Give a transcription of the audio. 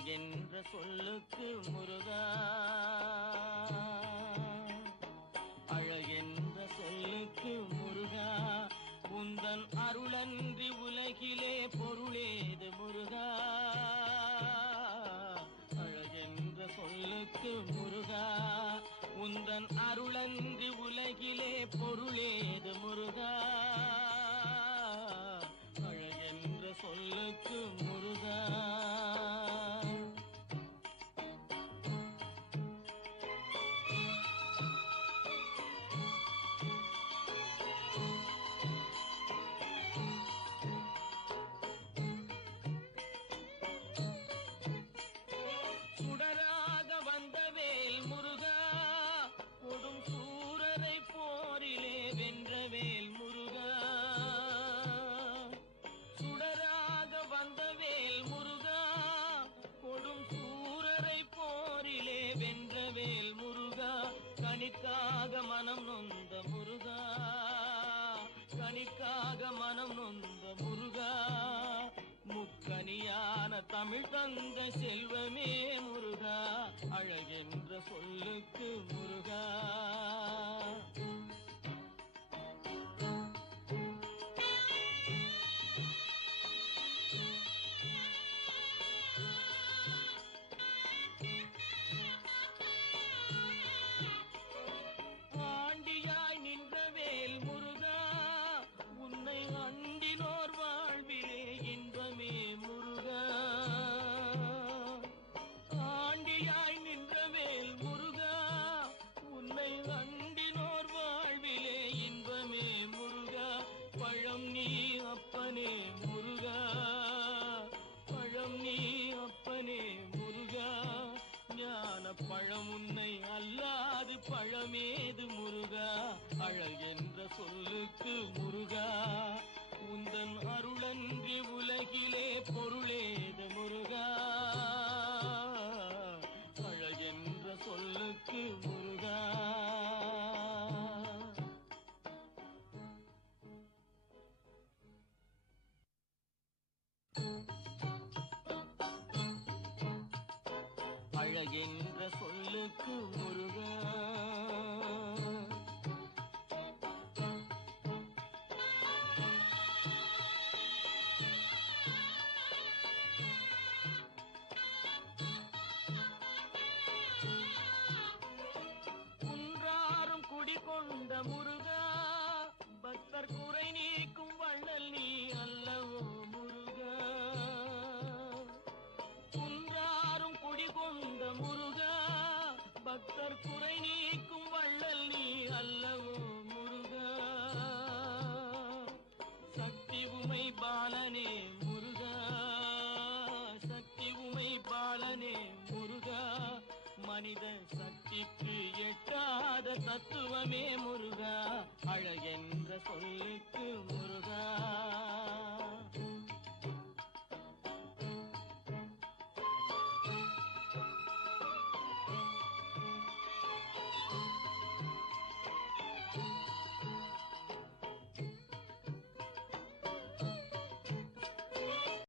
அழகென்ற சொல்லுக்கு முருகா, அழகென்ற சொல்லுக்கு முருகா, உந்தன் அருளன்றி உலகிலே பொருளேது முருகா. அழகென்ற சொல்லுக்கு முருகா, உந்தன் அருளன்றி உலகிலே பொருளேது முருகா. அழகென்ற சொல்லுக்கு முருகா. சுடராக வந்த வேல் முருகா, கொடும் சூரரை போரிலே வென்ற வேல் முருகா. சுடராக வந்த வேல் முருகா, கொடும் சூரரை போரிலே வென்ற வேல் முருகா. கனிக்காக மனம் நொந்த முருகா, கனிக்காக மனம் நொந்த முருகா. முக்கனியான தமிழ் தந்த செல்வமே முருகா, அழகென்ற சொல்லுக்கு முருகா. ஆண்டியாய் நின்ற வேல் முருகா, உன்னை அண்டினோர் வாழ்விலே இன்பமே முருகா. ஆண்டியாய் நின்ற வேல் முருகா, உன்னை அண்டினோர் வாழ்விலே இன்பமே முருகா. பழம் நீ அப்பனே முருகா, பழம் நீ அப்பனே முருகா. ஞான பழம் உன்னை அல்லாது பழமேது முருகா. அழகென்ற சொல்லுக்கு முருகா, உந்தன் அருளன்றி உலகிலே பொருளேது முருகா. அழகென்ற சொல்லுக்கு முருகா. அழகென்ற சொல்லுக்கு முருகா. குன்றாரும் குடிகொண்ட முருகா, பக்தர் குறை நீக்கும் வள்ளல் நீ அல்லவோ முருகா. குன்றாரும் குடிகொண்ட முருகா, பக்தர் குறை நீக்கும் வள்ளல் நீ அல்லவோ முருகா. சக்தி உமை பாலனே முருகா, சக்தி உமை பாலனே முருகா. மனித சக்திக்கு எட்டாத தத்துவமே முருகா.